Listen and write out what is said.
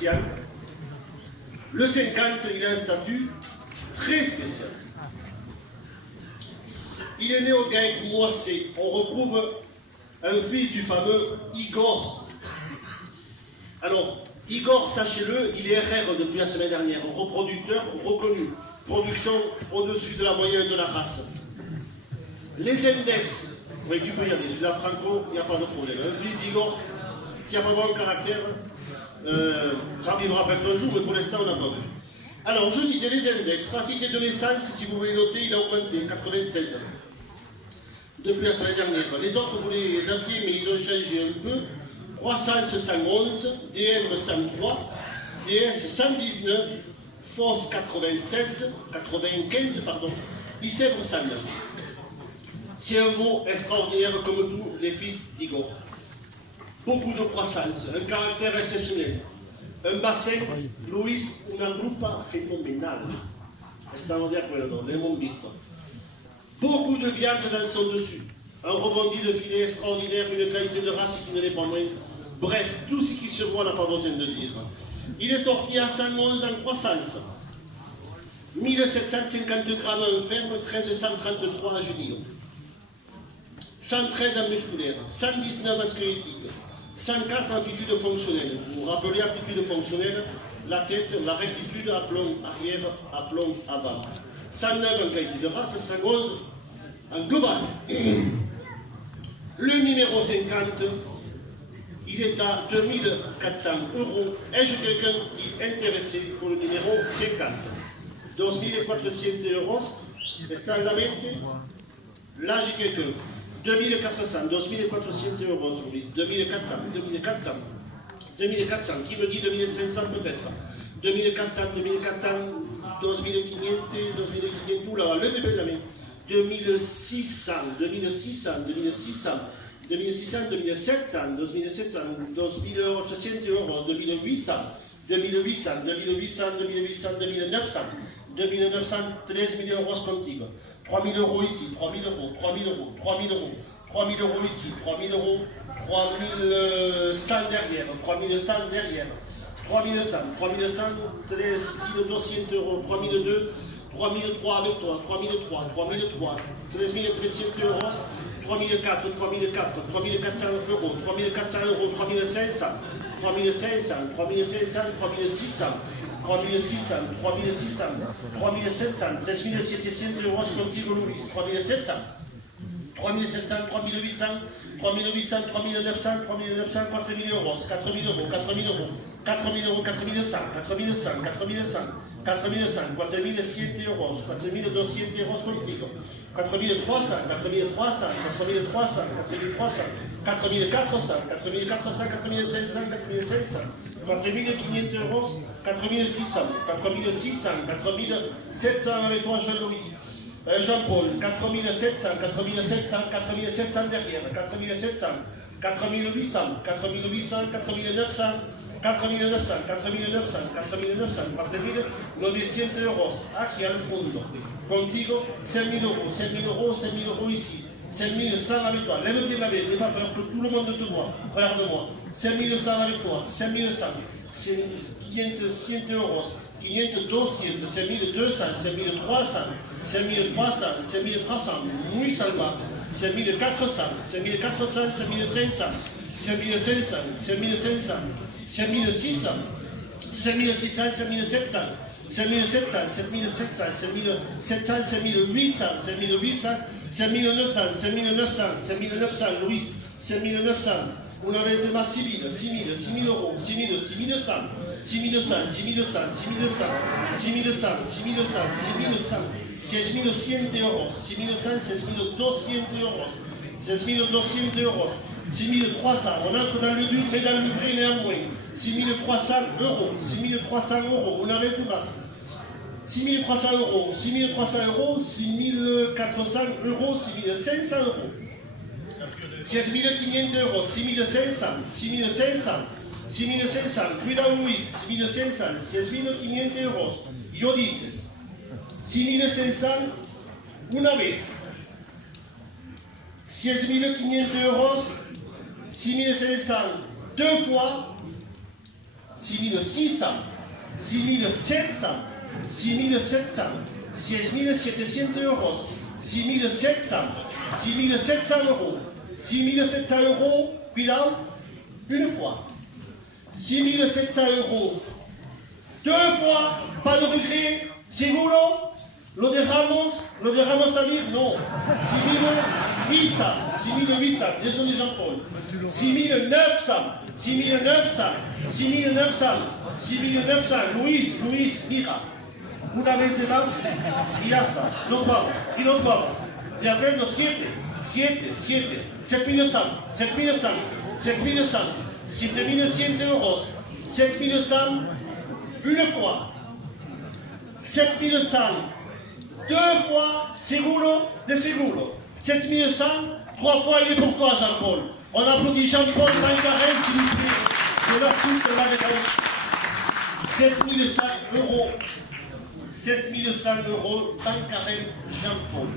spécial. Le 50, il a un statut très spécial. Il est né au GAEC Moissé. On retrouve un fils du fameux Igor. Alors, Igor, sachez-le, il est RR depuis la semaine dernière, reproducteur reconnu, production au-dessus de la moyenne de la race. Les index, oui, tu peux y aller, celui-là Franco, il n'y a pas de problème. Un fils d'Igor qui a pas de bon caractère, ça me rappelle un jour, mais pour l'instant on n'a pas vu. Alors, je disais les index, facilité de naissance, si vous voulez noter, il a augmenté, 96. Depuis la semaine dernière. Les autres, vous les aviez, mais ils ont changé un peu. Croissance 111, DM 103, DS 119, Force 95, pardon, Bicèvre 109. C'est un mot extraordinaire comme tous les fils d'Igor. Beaucoup de croissance, un caractère exceptionnel, un bassin, Luis, una grupa phénoménale. Extraordinaire pour le nom, les mots mixtes. Beaucoup de viande dans son dessus, un rebondi de filet extraordinaire, une qualité de race qui ne l'est pas moins. Bref, tout ce qui se voit n'a pas besoin de dire. Il est sorti à 111 en croissance, 1750 grammes en ferme, 1333 en junior, 113 en musculaire, 119 en squelettique, 104 en aptitude fonctionnelle. Vous vous rappelez aptitude fonctionnelle, la tête, la rectitude, aplomb arrière, aplomb avant. 109 en qualité de race, 111 en global. Le numéro 50, il est à 2400 €. Est-ce quelqu'un qui est intéressé pour le numéro 50? 2400 euros. Está en la mente? Là, j'ai quelqu'un. 2400, 2400 euros, Luis. 2400, 2400. 2400, qui me dit 2500 peut-être? 2400, 2400, 2500, 2500, oula, levez la main. 2600, 2600, 2600, 2600, 2700, 2700, 2800 euros, 2800, 2800, 2800, 2800, 2900, 2900, 13 000 euros contigo. 3 000 euros ici, 3 000 euros, 3 000 euros, 3 000 euros, 3 000 euros ici, 3 000 euros, 3 100 derrière, 3 100 derrière, 3 100, 3 100, 13 200 euros, 3 002, 3 003 avec toi, 3 003, 3 003, 13 300 euros, 3 004, 3 004, 3 400 euros, 3 400 euros, 3 500, 3 500, 3 500, 3 600, 3 600, 3 600, 3 700, 13 700 euros contigo Luis, 3 700, 3 700, 3 800, 3 800, 3 900, 3 900, 4 000 euros, 4 000 euros, 4 000 euros, 4 000 euros, 4 100, 4 100, 4 100, 4 100, 4 700 euros, 4 200 euros contigo, 4 300, 4 300, 4 300, 4 300, 4 400, 4 400, 4 500, 4 500, 4 500 euros, 4 600, 4 600, 4 700 avec toi Jean-Louis. Jean-Paul, 4700, 4700, 4700 derrière, 4700, 4800, 4800, 4900, 4900, 4900, 4900, 4900 euros. Aquí al fondo. Contigo, 5000 euros, 5000 euros, 5000 euros ici. 5100 avec toi. Lève-toi la main, n'aie pas peur que tout le monde te voit. Regarde-moi. 5100 avec toi, 5100, 500 euros. 500, 200, 5200, 5300, 5300, 5300, muy salva, 5400, 5400, 5500, 5500, 5500, 5600, 5600, 7700, 7700, 7700, 7700, 7800, 7800, 5900, 5900, 5900, Luis, 5900. Una vez más 6 000 euros, 6 000, 6100, 6100, 6100, 6100, 6100, 6100, 6100, 6100 euros, 6100, 6200 euros, 6200 euros, 6300, on entre dans le dur mais dans le vrai néanmoins, 6300 euros, 6300 euros, una vez más, 6300 euros, 6300 euros, 6400 euros, 6500 euros. 6.500 euros, 6.500, 6.500, 6.500, cuidado Luis, 6.500, 6.500 euros. Yo dice, 6.500 una vez, 6.500 euros, 6.500 deux fois, 6.600, 6.700, 6.700, 6.700 euros, 6.700, 6.700 euros, 6.700 euros, bilan, une fois. 6.700 euros, deux fois, pas de regret, seguro. Lo dejamos salir, no. 6.800, 6.800, désolé Jean-Paul. 6.900, 6.900, 6.900, 6.900, Luis, mira. Una vez de más y ya está. Nos vamos. De acuerdo, 7.100, 7.100, 7.100 euros, 7.100, une fois. 7.100, deux fois, seguro, de seguro. 7.100, trois fois, il est pour toi, Jean-Paul. On applaudit Jean-Paul Mangarel, s'il vous plaît, de la suite de la réponse. 7.100 euros, Mangarel Jean-Paul.